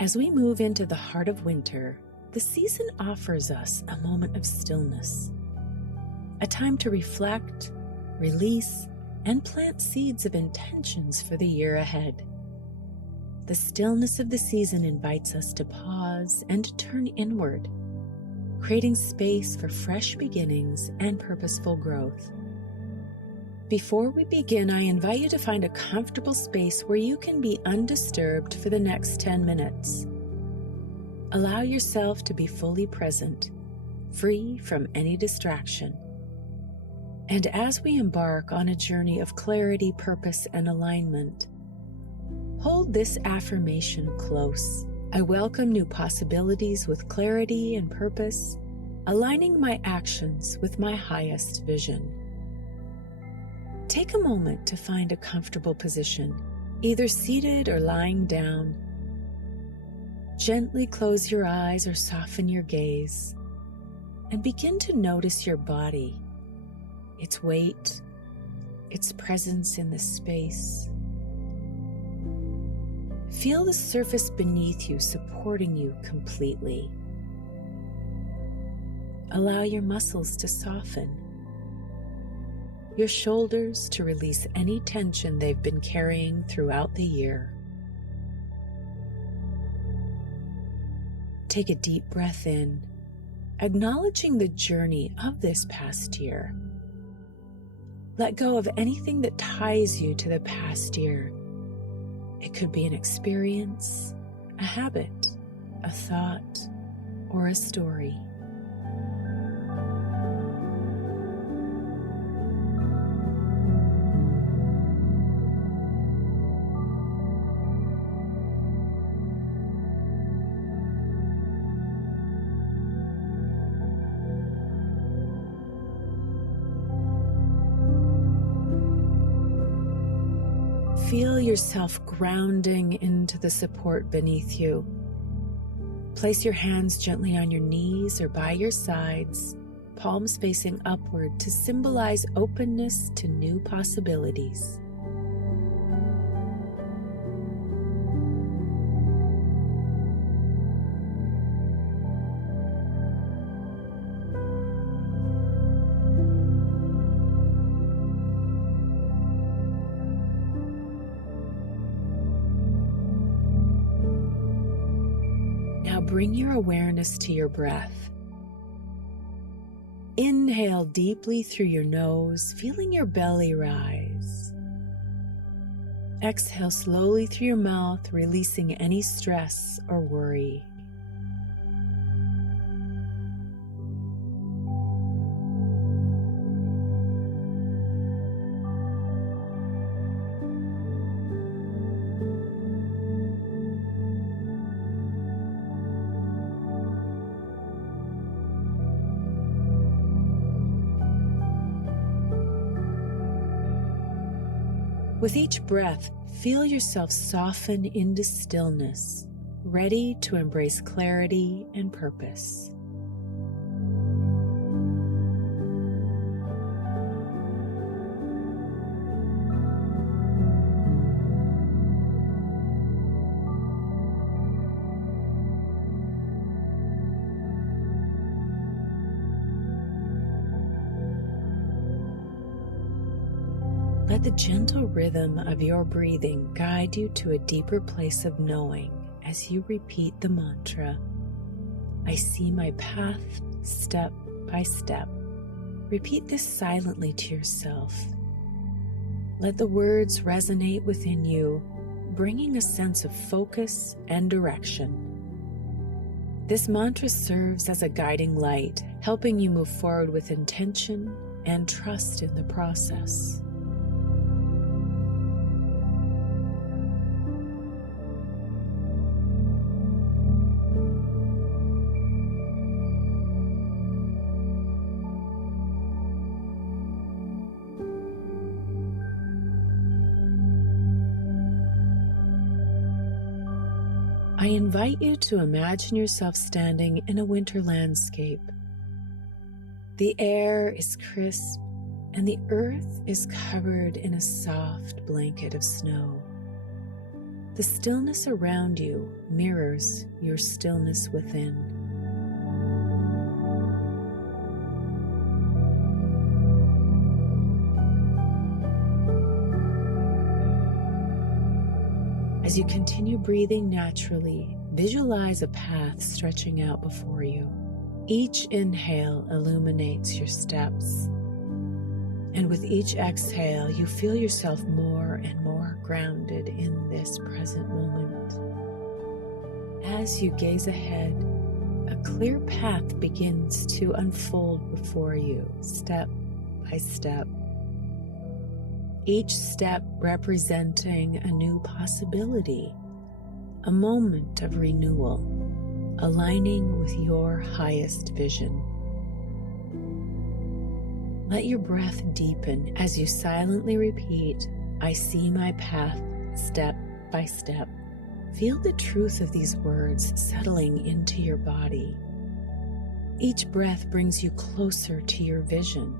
As we move into the heart of winter, the season offers us a moment of stillness, a time to reflect, release, and plant seeds of intentions for the year ahead. The stillness of the season invites us to pause and to turn inward, creating space for fresh beginnings and purposeful growth. Before we begin, I invite you to find a comfortable space where you can be undisturbed for the next 10 minutes. Allow yourself to be fully present, free from any distraction. And as we embark on a journey of clarity, purpose, and alignment, hold this affirmation close. I welcome new possibilities with clarity and purpose, aligning my actions with my highest vision. Take a moment to find a comfortable position, either seated or lying down. Gently close your eyes or soften your gaze, and begin to notice your body, its weight, its presence in the space. Feel the surface beneath you supporting you completely. Allow your muscles to soften, your shoulders to release any tension they've been carrying throughout the year. Take a deep breath in, acknowledging the journey of this past year. Let go of anything that ties you to the past year. It could be an experience, a habit, a thought, or a story. Feel yourself grounding into the support beneath you. Place your hands gently on your knees or by your sides, palms facing upward to symbolize openness to new possibilities. Now bring your awareness to your breath. Inhale deeply through your nose, feeling your belly rise. Exhale slowly through your mouth, releasing any stress or worry. With each breath, feel yourself soften into stillness, ready to embrace clarity and purpose. Let the gentle rhythm of your breathing guide you to a deeper place of knowing as you repeat the mantra, I see my path step by step. Repeat this silently to yourself. Let the words resonate within you, bringing a sense of focus and direction. This mantra serves as a guiding light, helping you move forward with intention and trust in the process. I invite you to imagine yourself standing in a winter landscape. The air is crisp and the earth is covered in a soft blanket of snow. The stillness around you mirrors your stillness within. As you continue breathing naturally, visualize a path stretching out before you. Each inhale illuminates your steps, and with each exhale, you feel yourself more and more grounded in this present moment. As you gaze ahead, a clear path begins to unfold before you, step by step. Each step representing a new possibility, a moment of renewal, aligning with your highest vision. Let your breath deepen as you silently repeat, "I see my path step by step." Feel the truth of these words settling into your body. Each breath brings you closer to your vision.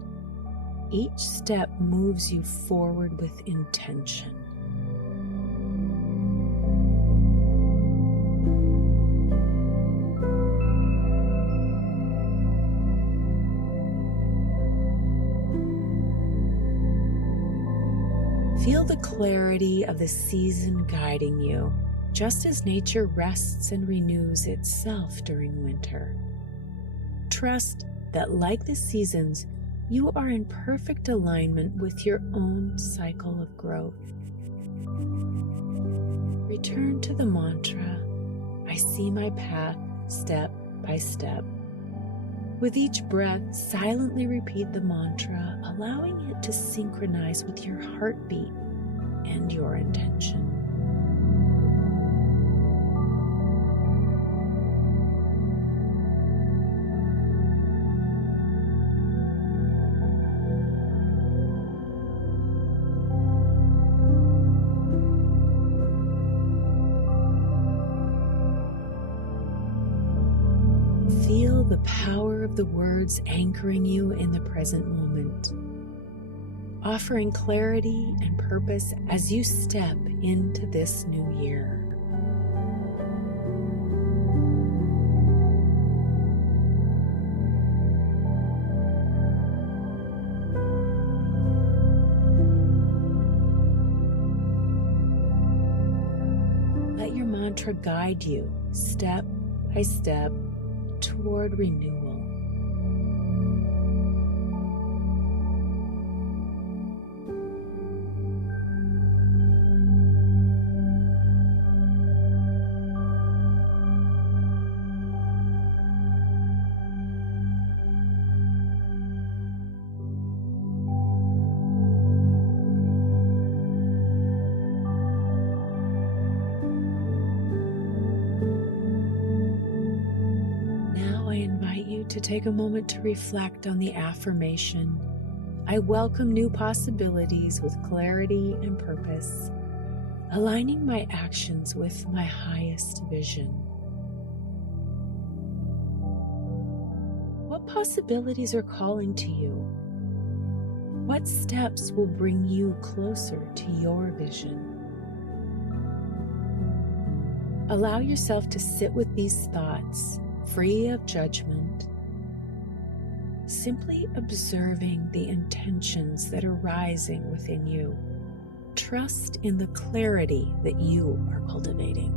Each step moves you forward with intention. Feel the clarity of the season guiding you, just as nature rests and renews itself during winter. Trust that, like the seasons, you are in perfect alignment with your own cycle of growth. Return to the mantra, "I see my path step by step." With each breath, silently repeat the mantra, allowing it to synchronize with your heartbeat and your intention. Feel the power of the words anchoring you in the present moment, offering clarity and purpose as you step into this new year. Let your mantra guide you step by step toward renewal. To take a moment to reflect on the affirmation, "I welcome new possibilities with clarity and purpose, aligning my actions with my highest vision." What possibilities are calling to you? What steps will bring you closer to your vision? Allow yourself to sit with these thoughts, free of judgment, simply observing the intentions that are rising within you. Trust in the clarity that you are cultivating.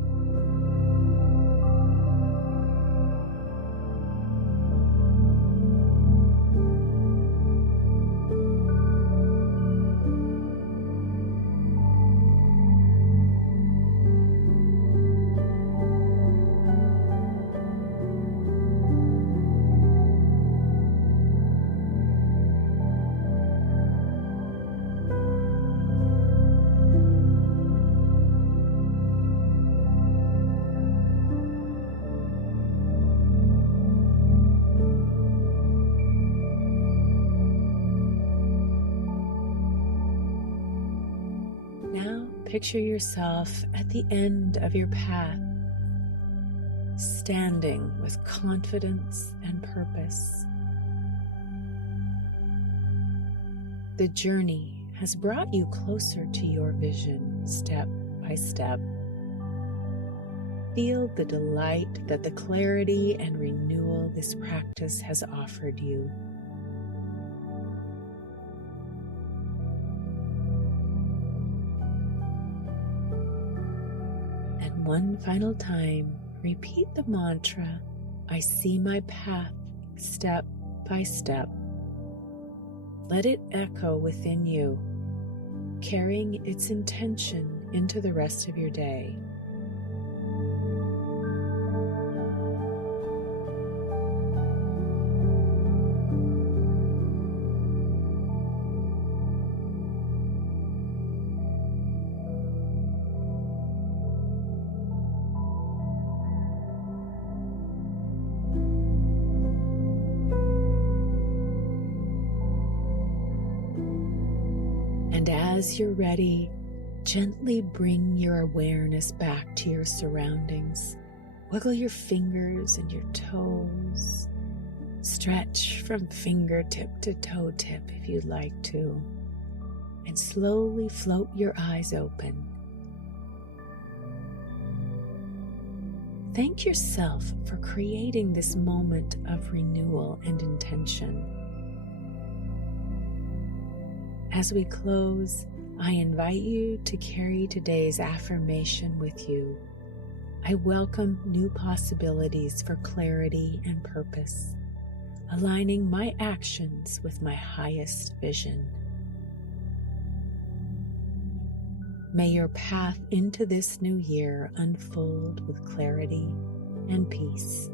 Now picture yourself at the end of your path, standing with confidence and purpose. The journey has brought you closer to your vision step by step, feel the delight that the clarity and renewal this practice has offered you. And one final time, repeat the mantra, I see my path step by step. Let it echo within you, carrying its intention into the rest of your day. And as you're ready, gently bring your awareness back to your surroundings. Wiggle your fingers and your toes. Stretch from fingertip to toe tip if you'd like to. And slowly float your eyes open. Thank yourself for creating this moment of renewal and intention. As we close, I invite you to carry today's affirmation with you. I welcome new possibilities for clarity and purpose, aligning my actions with my highest vision. May your path into this new year unfold with clarity and peace.